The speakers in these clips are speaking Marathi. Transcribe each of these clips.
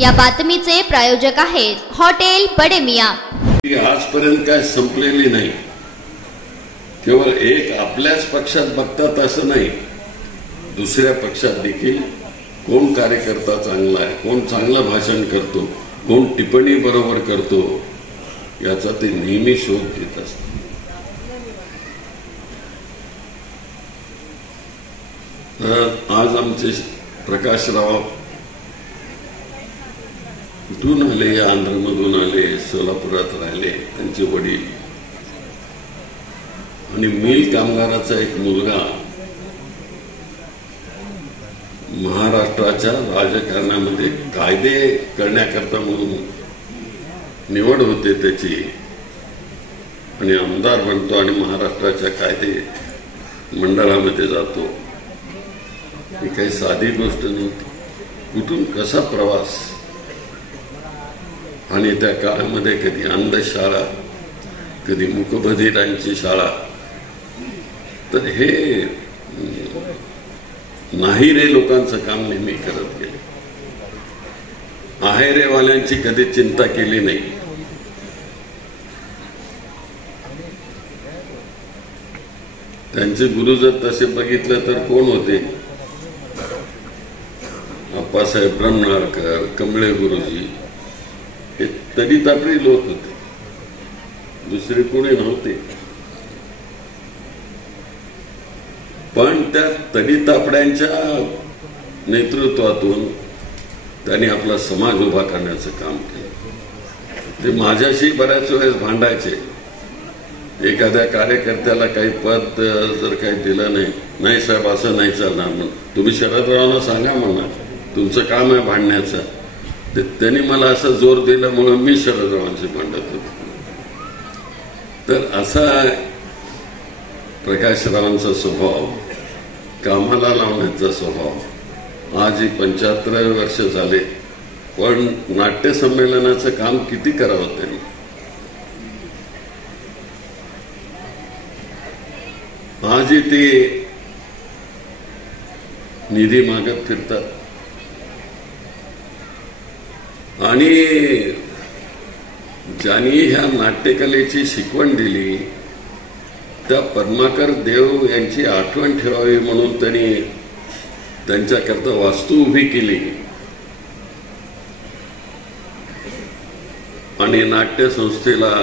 या बातमीचे प्रायोजक आहेत हॉटेल बडे मियां। आजपर्यंत काय संपलेली नाही, केवळ एक आपल्याच पक्षात बघतात असं नाही, दुसऱ्या पक्षात देखील कोण कार्यकर्ता चांगला आहे, कोण चांगलं भाषण करतो, कोण टिप्पणी बरोबर करतो, याचा ते नेहमी शोध घेत असतात। आज आमचे प्रकाशराव कुठून आले, आंध्रमधून आले, सोलापुरात राहिले, त्यांचे वडील आणि मिल कामगाराचा एक मुलगा महाराष्ट्राच्या राजकारणामध्ये कायदे करण्याकरता म्हणून निवड होते त्याची आणि आमदार बनतो आणि महाराष्ट्राच्या कायदे मंडळामध्ये जातो। ही काही साधी गोष्ट नव्हती। कुठून कसा प्रवास, आणि त्या काळामध्ये कधी अंधशाळा, कधी मूकबधिरांची शाळा, तर हे नाही रे लोकांचं काम नेहमी करत गेले। आहेरेवाल्यांची कधी चिंता केली नाही। त्यांचे गुरु जर तसे बघितलं तर कोण होते? अप्पासाहेब ब्रह्मनाळकर, कमळे गुरुजी, हे तडीतापडी लोक होते, दुसरे कोणी नव्हते। पण त्या तडीतापड्यांच्या नेतृत्वातून त्यांनी आपला समाज उभा करण्याचं काम केलं। ते माझ्याशी बऱ्याच वेळेस भांडायचे, एखाद्या कार्यकर्त्याला काही पद जर काही दिलं नाही साहेब असं नाही चालणार, म्हणून तुम्ही शरदरावांना सांगा म्हणा, तुमचं काम आहे भांडण्याचं। त्यांनी मला असं जोर दिल्यामुळे मी शरदरावांशी भांडत होतो। तर असा प्रकाशरावांचा स्वभाव, कामाला लावण्याचा स्वभाव। आज 75 वर्ष झाले, पण नाट्य संमेलनाचं काम किती करावं त्यांनी। आजही ते निधी मागत फिरतात आणि ज्यांनी ह्या नाट्यकलेची शिकवण दिली त्या पद्माकर देव यांची आठवण ठेवावी म्हणून त्यांनी त्यांच्याकरता वास्तू उभी केली आणि नाट्य संस्थेला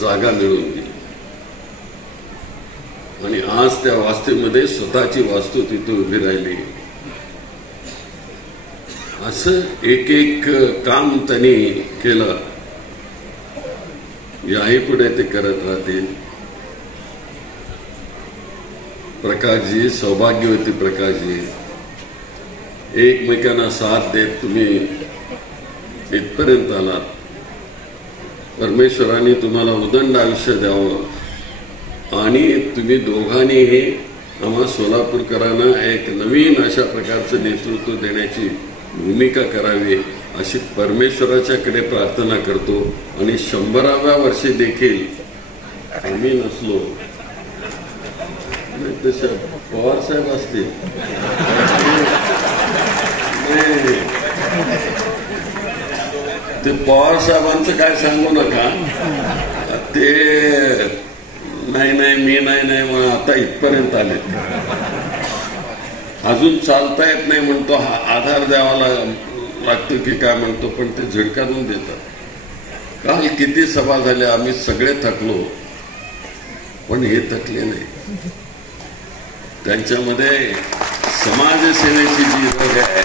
जागा मिळवून दिली आणि आज त्या वास्तूमध्ये स्वतःची वास्तू तिथे उभी राहिली। असं एक एक काम त्यांनी केलं, याही पुढे ते करत राहतील। प्रकाशजी, सौभाग्यवती प्रकाशजी, एकमेकांना साथ देत तुम्ही इथपर्यंत आलात। परमेश्वराने तुम्हाला उदंड आयुष्य द्यावं आणि तुम्ही दोघांनीही आम्हा सोलापूरकरांना एक नवीन अशा प्रकारचं नेतृत्व देण्याची भूमिका करावी अशी परमेश्वराच्याकडे प्रार्थना करतो। आणि 100व्या वर्षी देखील आम्ही नसलो तसे पवार साहेब असतील, ते पवार साहेबांचं काय सांगू नका, ते नाही मी नाही म्हणून आता इथपर्यंत आले। अजून चालता येत नाही म्हणतो, आधार द्यावा लागतो की काय म्हणतो, पण ते झिडकारून देतात। काल किती सभा झाल्या, आम्ही सगळे थकलो, पण हे थकले नाही। त्यांच्यामध्ये समाजसेवेची जी रग आहे,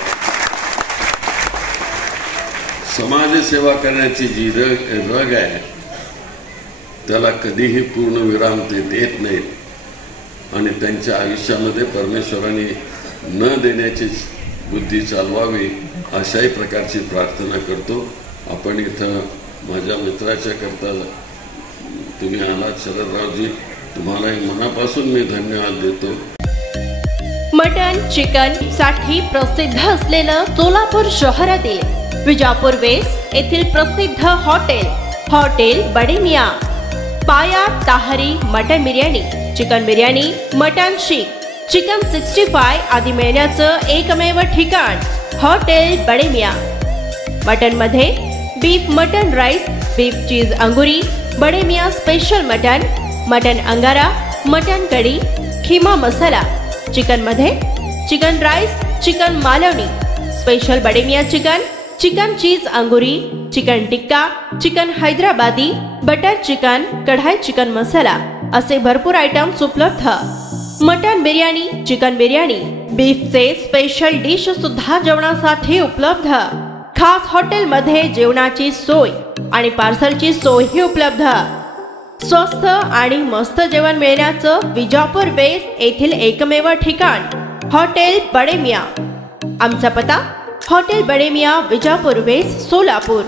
समाजसेवा करण्याची जी रग आहे, त्याला कधीही पूर्ण विराम ते देत नाहीत आणि त्यांच्या आयुष्यामध्ये परमेश्वराने न देण्याची बुद्धी चालवावी अशाही प्रकारची प्रार्थना करतो। आपण इथं माझ्या मित्राच्या करता तुम्ही आलात शरदरावजी, तुम्हालाही मनापासून मी धन्यवाद देतो। मटन चिकन साठी प्रसिद्ध असलेलं सोलापूर शहरातील विजापूर वेस्ट येथील प्रसिद्ध हॉटेल बडे मियां। पाया ताहरी mutton biryani, chicken biryani, mutton शीख, चिकन 65 आदी मिळण्याचं एकमेव ठिकाण हॉटेल बडे मियां। मटन मध्ये beef mutton rice, beef cheese अंगुरी, Bade Miyan special mutton, mutton अंगारा, मटन कढी, खीमा मसाला। चिकन मध्ये chicken rice, chicken Malvani, special Bade Miyan chicken, chicken cheese अंगुरी, chicken tikka, chicken Hyderabadi, butter chicken, kadai chicken masala असे भरपूर आयटम्स उपलब्ध। मटन बिर्याणी, चिकन बिर्याणी, बीफचे स्पेशल डिश सुद्धा जेवणासाठी उपलब्ध। खास हॉटेलमध्ये जेवणाची सोय आणि पार्सलची सोयही उपलब्ध। स्वस्त आणि मस्त जेवण मिळण्याचं विजापूर वेस्ट येथील एकमेव ठिकाण हॉटेल बडे मियाँ। आमचा पत्ता हॉटेल बडे मियाँ, विजापूर वेस्ट, सोलापूर।